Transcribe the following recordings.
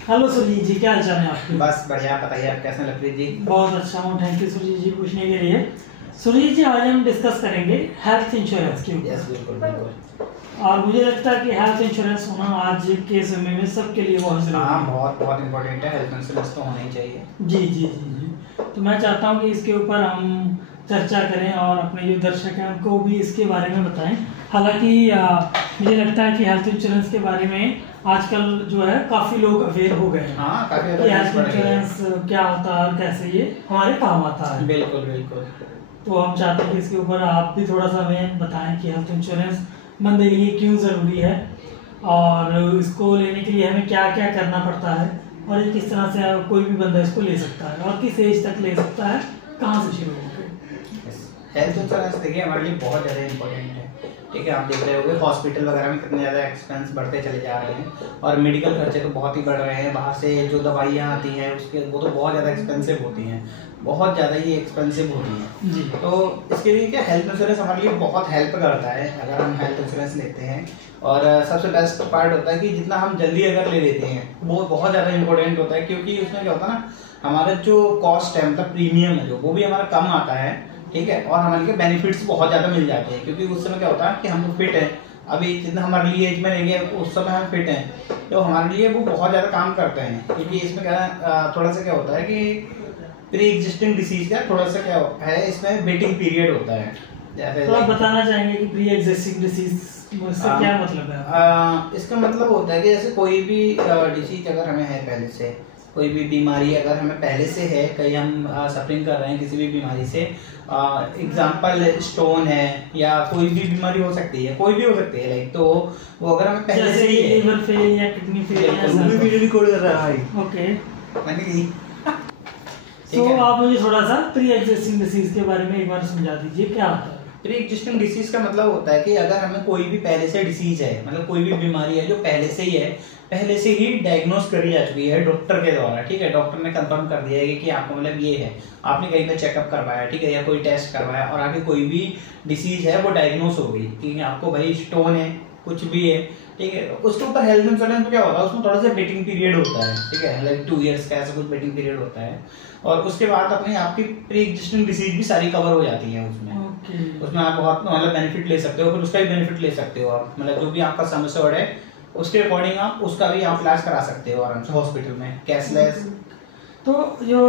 Hello Surjit जी, क्या हाल चाल है आपके? बस बढ़िया। बताइए आप कैसे हैं लखप्रीत जी? बहुत अच्छा हूँ, थैंक यू सुरजीत जी पूछने के लिए। सुरजीत जी, आज हम डिस्कस करेंगे हेल्थ इंश्योरेंस के यस, ऊपर। बिल्कुल बिल्कुल। और मुझे लगता है कि हेल्थ इंश्योरेंस होना आज के समय में सबके लिए बहुत जरूरी हाँ, है। बहुत बहुत इम्पोर्टेंट है। हेल्थ इंश्योरेंस तो होना ही चाहिए। जी जी जी जी। तो मैं चाहता हूँ कि इसके ऊपर हम चर्चा करें और अपने जो दर्शक हैं उनको भी इसके बारे में बताएं। हालांकि मुझे लगता है कि हेल्थ इंश्योरेंस के बारे में आजकल जो है काफ़ी लोग अवेयर हो गए हैं। हाँ, काफी कि हेल्थ इंश्योरेंस क्या होता है और कैसे ये हमारे काम आता है। बिल्कुल बिल्कुल। तो हम चाहते हैं कि इसके ऊपर आप भी थोड़ा सा हमें बताएं कि हेल्थ इंश्योरेंस बंदे के लिए क्यों ज़रूरी है और इसको लेने के लिए हमें क्या क्या करना पड़ता है और ये किस तरह से कोई भी बंदा इसको ले सकता है और किस एज तक ले सकता है, कहाँ से शुरू होकर। हेल्थ इंश्योरेंस देखिए हमारे लिए बहुत ज़्यादा इंपॉर्टेंट है। ठीक है, आप देख रहे होंगे हॉस्पिटल वगैरह में कितने ज़्यादा एक्सपेंस बढ़ते चले जा रहे हैं और मेडिकल खर्चे तो बहुत ही बढ़ रहे हैं। बाहर से जो दवाइयाँ आती हैं उसके वो तो बहुत ज़्यादा एक्सपेंसिव होती हैं, बहुत ज़्यादा ही एक्सपेंसिव होती हैं जी। तो इसके लिए क्या हेल्थ इंश्योरेंस हमारे लिए बहुत हेल्प करता है अगर हम हेल्थ इंश्योरेंस लेते हैं। और सबसे बेस्ट पार्ट होता है कि जितना हम जल्दी अगर ले लेते हैं वो बहुत ज़्यादा इंपॉर्टेंट होता है, क्योंकि उसमें क्या होता है ना, हमारा जो कॉस्ट है मतलब प्रीमियम है जो वो भी हमारा कम आता है। ठीक है, और हमारे लिए बेनिफिट्स बहुत ज़्यादा मिल जाते हैं, क्योंकि उस समय क्या होता है कि हम लोग फिट हैं। अभी जितना हमारे लिए एज में रहेंगे उस समय हम फिट हैं तो हमारे लिए वो बहुत ज़्यादा काम करते हैं। क्योंकि इसमें क्या थोड़ा सा क्या होता है कि प्री एग्जिस्टिंग डिसीज का थोड़ा सा क्या है, इसमें वेटिंग पीरियड होता है। जैसे तो आप बताना चाहेंगे कि प्री एग्जिस्टिंग डिसीज से क्या मतलब है? इसका मतलब होता है कि जैसे कोई भी डिसीज अगर हमें है पहले से, कोई भी बीमारी अगर हमें पहले से है, कहीं हम सफरिंग कर रहे हैं किसी भी बीमारी से, एग्जाम्पल स्टोन है या कोई भी बीमारी हो सकती है, कोई भी हो सकती है लाइक, तो वो अगर हमें पहले से ही है, लीवर फेल या किडनी फेल या वीडियो रिकॉर्ड कर रहा है। ओके, मैंने तो आप मुझे थोड़ा सा प्री एग्जिस्टिंग डिसीज के बारे में एक बार समझा दीजिए, क्या होता है? प्री एग्जिस्टिंग डिसीज का मतलब होता है कि अगर हमें कोई भी पहले से डिसीज है, मतलब कोई भी बीमारी है जो पहले से ही है, पहले से ही डायग्नोस करी जा चुकी है डॉक्टर के द्वारा। ठीक है, डॉक्टर ने कंफर्म कर दिया है कि आपको मतलब ये है, आपने कहीं पे चेकअप करवाया, ठीक है, या कोई टेस्ट करवाया और आगे कोई भी डिसीज है वो डायग्नोस हो गई, ठीक है, आपको भाई स्टोन है कुछ भी है, ठीक है, उसके ऊपर हेल्थ इंश्योरेंस में क्या होता है, उसमें थोड़ा सा वेटिंग पीरियड होता है। ठीक है, लाइक 2 इयर्स का ऐसा कुछ वेटिंग पीरियड होता है और उसके बाद अपनी आपकी प्री एग्जिस्टिंग डिसीज भी सारी कवर हो जाती है उसमें। उसमें आप बहुत मतलब बेनिफिट ले सकते हो, फिर उसका भी बेनिफिट ले सकते हो आप, मतलब जो भी आपका समस्या है उसके अकॉर्डिंग आप उसका भी आप इलाज करा सकते हो आराम से हॉस्पिटल में कैशलेस। तो जो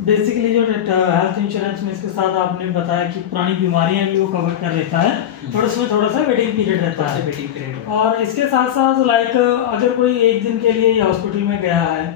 बेसिकली जो हेल्थ इंश्योरेंस में इसके साथ आपने बताया कि पुरानी बीमारियां भी वो कवर कर लेता है और उसमें थोड़ा सा वेटिंग पीरियड रहता है। वेटिंग पीरियड और इसके साथ साथ लाइक अगर कोई एक दिन के लिए हॉस्पिटल में गया है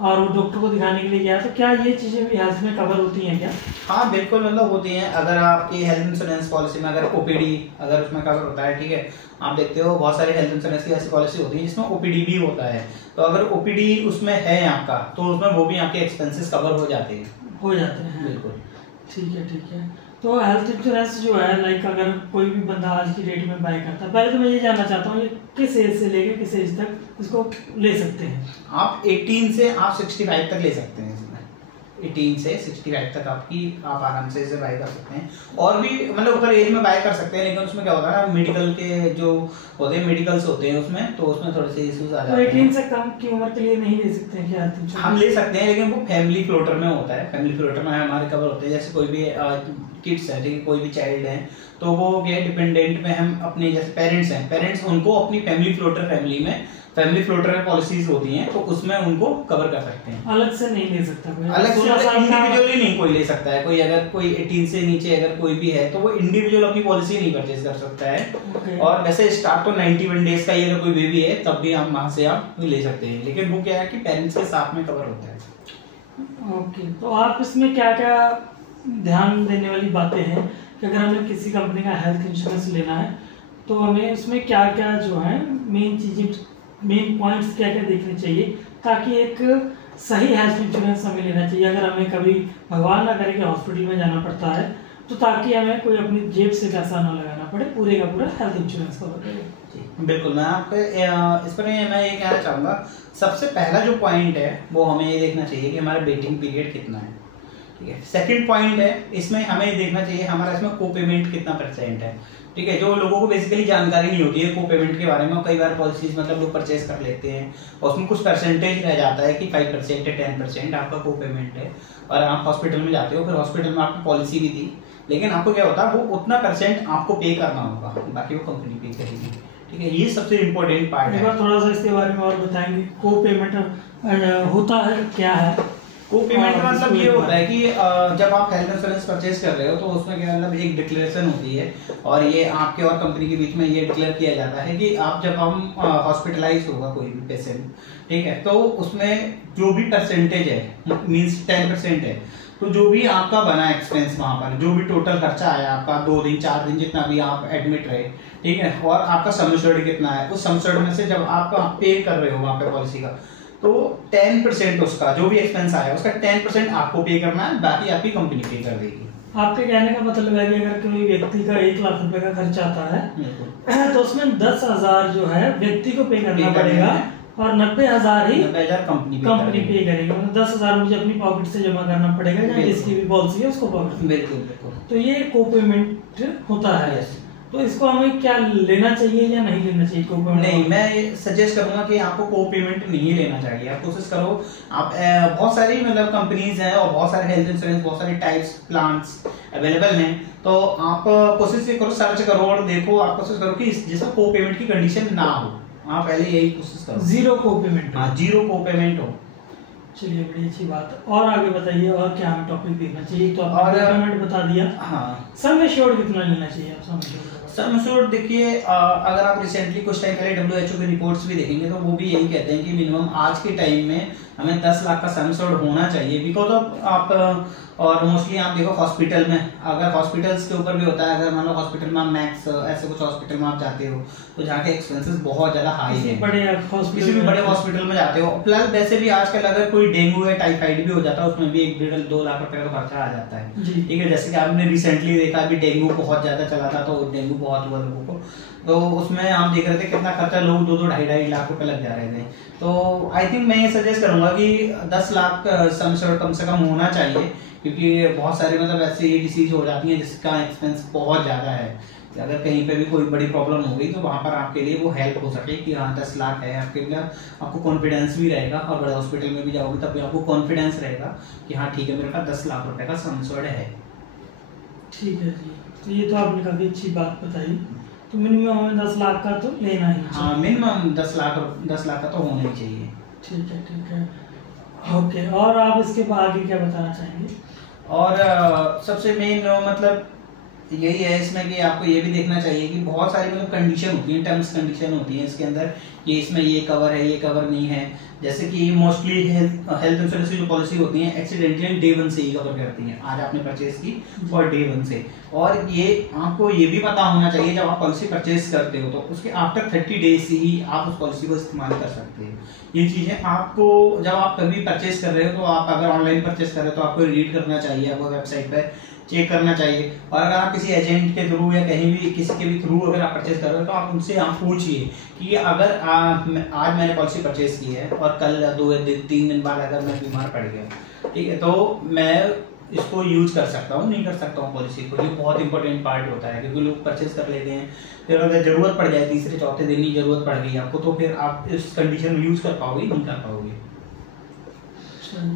और वो डॉक्टर को दिखाने के लिए गया, तो क्या ये चीजें भी हेल्थ में कवर होती हैं क्या? हाँ बिल्कुल, मतलब होती हैं। अगर आपकी हेल्थ इंश्योरेंस पॉलिसी में अगर ओपीडी अगर उसमें कवर होता है, ठीक है, आप देखते हो बहुत सारी हेल्थ इंश्योरेंस की ऐसी पॉलिसी होती है जिसमें ओपीडी भी होता है, तो अगर ओपीडी उसमें है आपका तो उसमें वो भी आपके एक्सपेंसेस कवर हो जाते हैं। बिल्कुल, ठीक है। तो हेल्थ इंश्योरेंस जो है लाइक अगर कोई भी बंदा आज की डेट में बाय करता है, पहले तो मैं ये जानना चाहता हूँ किस एज से लेकर किस एज तक इसको ले सकते हैं? आप 18 से आप 65 तक ले सकते हैं। 18 से 65 तक आप आराम से इसे बाय कर सकते हैं, और भी मतलब ऊपर एज में बाय कर सकते हैं, लेकिन उसमें क्या होता है ना, मेडिकल के जो होते हैं मेडिकल्स होते हैं उसमें, तो उसमें थोड़े से इश्यूज आ जाते हैं। 18 से कम की उम्र के लिए नहीं ले सकते हैं क्या? हम ले सकते हैं, लेकिन वो फैमिली फ्लोटर में होता है। फैमिली फ्लोटर में हमारे कवर होते हैं, जैसे कोई भी किड्स है, ठीक है, कोई भी चाइल्ड है तो वो क्या डिपेंडेंट में हम अपने जैसे पेरेंट्स उनको अपनी फैमिली फ्लोटर में पॉलिसीज होती हैं तो उसमें उनको कवर कर सकते हैं। अलग से नहीं ले सकता कोई? अलग से इंडिविजुअली नहीं कोई ले सकता है। कोई अगर कोई 18 से नीचे अगर कोई भी है तो वो इंडिविजुअल अपनी पॉलिसी नहीं परचेज कर सकता है। और वैसे स्टार्ट तो 91 डेज का ही अगर कोई बेबी है तब भी हम वहां से आप ले सकते हैं, लेकिन वो क्या है कि पेरेंट्स के साथ में कवर होता है। ओके, तो आप इसमें क्या क्या ध्यान देने वाली बातें हैं कि अगर हमें किसी कंपनी का हेल्थ इंश्योरेंस लेना है तो हमें उसमें क्या क्या जो है मेन पॉइंट्स क्या क्या देखने चाहिए ताकि एक सही हेल्थ इंश्योरेंस हमें लेना चाहिए अगर हमें कभी भगवान ना करे कि हॉस्पिटल में जाना पड़ता है, तो ताकि हमें कोई अपनी जेब से पैसा ना लगाना पड़े, पूरे का पूरा हेल्थ इंश्योरेंस कवर करें। बिल्कुल, मैं आपको इस पर मैं ये कहना चाहूँगा, सबसे पहला जो पॉइंट है वो हमें ये देखना चाहिए कि हमारा वेटिंग पीरियड कितना है। ठीक है, सेकंड पॉइंट है इसमें हमें देखना चाहिए हमारा इसमें को पेमेंट कितना % है। ठीक है, जो लोगों को बेसिकली जानकारी नहीं होती है को पेमेंट के बारे में। कई बार पॉलिसीज मतलब लोग परचेज कर लेते हैं और उसमें कुछ परसेंटेज रह जाता है कि 5% है 10% आपका को पेमेंट है, और आप हॉस्पिटल में जाते हो, फिर हॉस्पिटल में आपको पॉलिसी भी दी, लेकिन आपको क्या होता है वो उतना % आपको पे करना होगा, बाकी वो कंपनी पे करेगी। ठीक है, ये सबसे इम्पोर्टेंट पार्ट है। थोड़ा सा इसके बारे में और बताएंगे, को पेमेंट होता है क्या है? को पेमेंट का मतलब ये होता है कि जब आप हेल्थ इंश्योरेंस परचेज कर रहे हो तो उसमें क्या मतलब एक डिक्लेरेशन होती है, और ये आपके और कंपनी के बीच में ये डिक्लेयर किया जाता है कि आप जब हम हॉस्पिटलाइज होगा कोई भी पेशेंट, ठीक है, तो उसमें जो भी परसेंटेज है मींस 10% है, तो जो भी आपका बना एक्सपेंस वहां पर, जो भी टोटल खर्चा आया आपका 2 दिन 4 दिन जितना भी आप एडमिट रहे, ठीक है, और आपका सम एश्योर्ड कितना है, उस सम एश्योर्ड में से जब आप पे कर रहे हो वहां पे पॉलिसी का, तो 10% उसका जो भी एक्सपेंस आया उसका 10% आपको पे करना है, बाकी आपकी कंपनी पे कर देगी। आपके कहने का मतलब है कि अगर कोई व्यक्ति का 1 लाख रुपए का खर्चा आता है तो उसमें 10,000 जो है व्यक्ति को पे करना पड़ेगा और 90,000 ही 90,000 कंपनी पे करेगी। मतलब 10,000 मुझे अपनी पॉकेट से जमा करना पड़ेगा या जिसकी भी पॉलिसी है उसको पॉकेट। बिल्कुल। तो ये को पेमेंट होता है। तो इसको हमें क्या लेना चाहिए या नहीं लेना चाहिए को पेमेंट? नहीं, मैं सजेस्ट करूंगा कि आपको को पेमेंट नहीं लेना चाहिए। आप कोशिश करो, आप बहुत सारी मतलब कंपनीज हैं और बहुत सारे हेल्थ इंश्योरेंस, बहुत सारे टाइप्स प्लान्स अवेलेबल हैं, तो आप कोशिश करो, सर्च करो और देखो, आप कोशिश करो कि जिसमें को पेमेंट की कंडीशन ना हो। आप पहले यही कोशिश करो, जीरो को पेमेंट। हाँ, जीरो को पेमेंट हो। चलिए, बड़ी अच्छी बात है। और आगे बताइए, और क्या हमें टॉपिक देखना चाहिए? तो आपने पेमेंट बता दिया। हाँ, सम एश्योर्ड कितना लेना चाहिए? आप सम एश्योर्ड सम एश्योर्ड देखिए, अगर आप रिसेंटली कुछ टाइम पहले WHO की रिपोर्ट्स भी देखेंगे तो वो भी यही कहते हैं कि मिनिमम आज के टाइम में हमें 10 लाख का सम एश्योर्ड होना चाहिए, बिकॉज ऑफ आप और मोस्टली आप देखो हॉस्पिटल में, अगर हॉस्पिटल्स के ऊपर भी होता है, अगर मान लो हॉस्पिटल में मैक्स ऐसे कुछ हॉस्पिटल में आप जाते हो तो जहाँ के एक्सपेंसेस बहुत ज्यादा हाई है, किसी भी बड़े हॉस्पिटल में जाते हो, प्लस वैसे भी आजकल अगर कोई डेंगू या टाइफाइड भी हो जाता है उसमें भी 1-1.5-2 लाख रुपए का खर्चा आ जाता है। ठीक है, जैसे कि आपने रिसेंटली देखा अभी डेंगू बहुत ज्यादा चला था, तो डेंगू बहुत हुआ लोगों को, तो उसमें हम देख रहे थे कितना खर्चा, लोग 2-2 ढाई लाख रुपए लग जा रहे थे। तो आई थिंक मैं ये सजेस्ट करूंगा कि 10 लाख सम एश्योर्ड कम से कम होना चाहिए, क्योंकि बहुत सारे मतलब ऐसे डिसीज हो जाती है जिसका एक्सपेंस बहुत ज्यादा है। अगर कहीं पे भी कोई बड़ी प्रॉब्लम हो गई तो वहां पर आपके लिए वो हेल्प हो सके कि हाँ 10 लाख है आपके लिए, आपको कॉन्फिडेंस भी रहेगा, और बड़े हॉस्पिटल में भी जाओगे तब भी आपको कॉन्फिडेंस रहेगा कि हाँ ठीक है, मेरे पास 10 लाख रुपए का सम एश्योर्ड है। ठीक है जी, तो ये तो आपने काफी अच्छी बात बताई। तो मिनिमम हमें 10 लाख का तो लेना ही चाहिए। हाँ, मिनिमम 10 लाख का तो होना ही चाहिए। ठीक है, ओके। और आप इसके बाद आगे क्या बताना चाहेंगे? और सबसे मेन मतलब यही है इसमें कि आपको ये भी देखना चाहिए कि बहुत सारी मतलब कंडीशन होती है, टर्म्स कंडीशन होती है इसके अंदर, कि इसमें ये कवर है, ये कवर नहीं है। जैसे कि मोस्टली हेल्थ इंश्योरेंस की जो पॉलिसी होती है एक्सीडेंटली डे 1 से ही कवर करती हैं, आज आपने परचेज की और डे 1 से। और ये आपको ये भी पता होना चाहिए जब आप पॉलिसी परचेज करते हो तो उसके आफ्टर 30 डेज से ही आप उस पॉलिसी को इस्तेमाल कर सकते हैं। ये चीजें आपको जब आप कभी परचेज कर रहे हो तो आप अगर ऑनलाइन परचेज कर रहे हो तो आपको रीड करना चाहिए, आपको वेबसाइट पर चेक करना चाहिए। और अगर आप किसी एजेंट के थ्रू या कहीं भी किसी के भी थ्रू अगर आप परचेज कर रहे हो तो आप उनसे आप पूछिए कि अगर आज मैंने पॉलिसी परचेज की है और कल 2-3 दिन बाद अगर मैं बीमार पड़ गया, ठीक है, तो मैं इसको यूज कर सकता हूँ, नहीं कर सकता हूँ पॉलिसी को। ये बहुत इंपॉर्टेंट पार्ट होता है, क्योंकि लोग परचेज कर लेते हैं, फिर अगर जरूरत पड़ जाए 3-4 दिन ही जरूरत पड़ गई आपको, तो फिर आप इस कंडीशन में यूज कर पाओगे, नहीं कर पाओगे।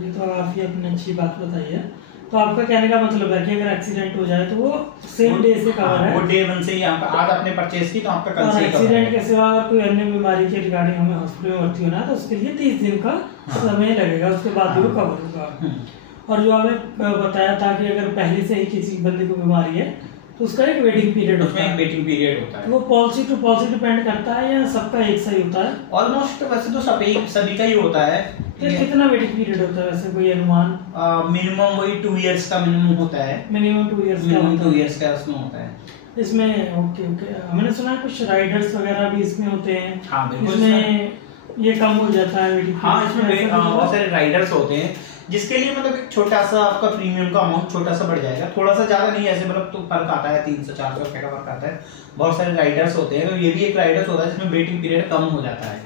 ये तो काफी आपने अच्छी बात बताई है। तो आपका कहने का मतलब है कि अगर एक्सीडेंट हो जाए तो वो सेम डे से कवर है, वो डे 1 से ही आपका, आज आपने परचेज की तो आपका कल से कवर है। एक्सीडेंट के सिवा अगर कोई अन्य बीमारी के रिगार्डिंग हमें हॉस्पिटल में भर्ती होना है तो उसके लिए 30 दिन का समय लगेगा, उसके बाद वो कवर होगा। और जो हमें बताया था कि अगर पहले से ही किसी बंदे को बीमारी है तो उसका एक वेटिंग पीरियड होता है। वेटिंग पीरियड होता है। वो पॉलिसी टू पॉलिसी डिपेंड करता है या सबका एक सा ही होता है? ऑलमोस्ट वैसे तो सभी का ही होता है। तो कितना वेटिंग पीरियड होता है वैसे, कोई अनुमान? मिनिमम वही 2 इयर्स का मिनिमम होता है। मिनिमम 2 इयर्स का उसमें होता है इसमें। ओके, हमने सुना है कुछ राइडर्स वगैरह भी इसमें होते हैं। हाँ, बिल्कुल, इसमें ये कम हो जाता है वेटिंग। हाँ, इसमें बहुत सारे राइडर्स होते हैं जिसके लिए मतलब एक छोटा सा आपका प्रीमियम का अमाउंट छोटा सा बढ़ जाएगा, थोड़ा सा ज्यादा नहीं, ऐसे मतलब तो फर्क आता है 300-400 रुपए का फर्क आता है। बहुत सारे राइडर्स होते हैं, तो ये भी एक राइडर्स होता है जिसमें वेटिंग पीरियड कम हो जाता है।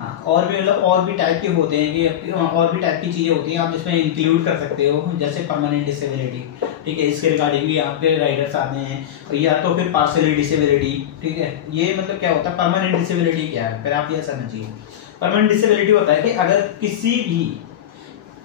हाँ, और भी मतलब और भी टाइप के होते हैं कि और भी टाइप की चीजें होती हैं आप जिसमें इंक्लूड कर सकते हो, जैसे परमानेंट डिसेबिलिटी। ठीक है, इसके रिगार्डिंग भी आपके राइडर्स आते हैं, या तो फिर पार्शियल डिसेबिलिटी। ठीक है, ये मतलब क्या होता है, परमानेंट डिसेबिलिटी क्या है, फिर आप ये समझिए। परमानेंट डिसेबिलिटी होता है कि अगर किसी भी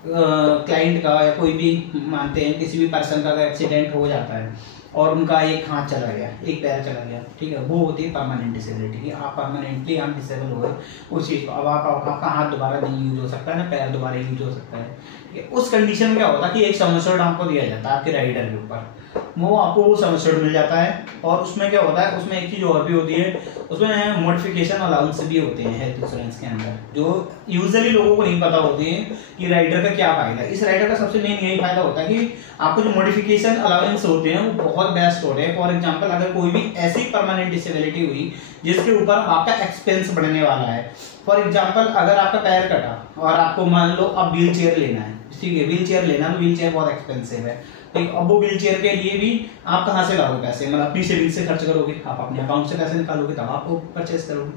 क्लाइंट का या कोई भी मानते हैं किसी भी पर्सन का अगर एक्सीडेंट हो जाता है और उनका एक हाथ चला गया, एक पैर चला गया, ठीक है, वो होती है परमानेंट डिसेबिलिटी कि आप परमानेंटली आप डिसेबल हो गए उस चीज़ को। अब आपका हाथ दोबारा नहीं यूज हो सकता है ना, पैर दोबारा यूज हो सकता है। ठीक है, उस कंडीशन में क्या होता है कि एक सम एश्योर्ड आपको दिया जाता है आपके राइडर के ऊपर, वो आपको वो सम एश्योर्ड मिल जाता है। और उसमें क्या होता है, उसमें एक चीज़ और भी होती है, उसमें मॉडिफिकेशन अलाउंस भी होते हैं हेल्थ इंश्योरेंस के अंदर, जो यूजुअली लोगों को नहीं पता होती है कि राइडर का क्या फायदा है। इस राइडर का सबसे मेन यही फायदा होता है कि आपको जो मॉडिफिकेशन अलाउंस होते हैं वो बहुत बेस्ट होते हैं। फॉर एग्जांपल, अगर कोई भी ऐसी परमानेंट डिसेबिलिटी हुई जिसके ऊपर आपका एक्सपेंस बढ़ने वाला है, फॉर एग्जांपल अगर आपका पैर कटा और आपको मान लो अब व्हील चेयर लेना है, ठीक है, व्हील चेयर लेना, तो व्हील चेयर बहुत एक्सपेंसिव है। ठीक, अब वो व्हील चेयर के लिए भी आप कहाँ से लाओगे पैसे, मतलब अपनी सेविंग से खर्च करोगे, आप अपने अकाउंट से पैसे निकालोगे तब आप परचेस करोगे।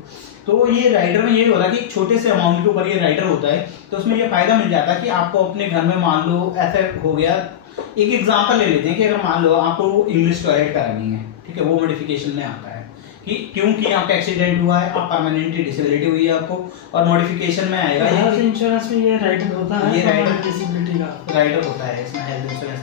तो ये राइडर में ये हो रहा है कि छोटे से अमाउंट के ऊपर ये राइडर होता है, तो उसमें ये फायदा मिल जाता है कि आपको अपने घर में मान लो ऐसा हो गया, एक एग्जांपल ले लेते हैं कि अगर मान लो आपको इंग्लिश टॉयलेट करानी है, ठीक है, वो मॉडिफिकेशन में आता है कि क्योंकि आपका एक्सीडेंट हुआ है, आप परमानेंटली डिसेबिलिटी हुई है आपको, और मॉडिफिकेशन में आएगा हेल्थ इंश्योरेंस में ये राइडर होता है, ये राइडर डिसेबिलिटी का राइडर होता है, इसमें हेल्थ इंश्योरेंस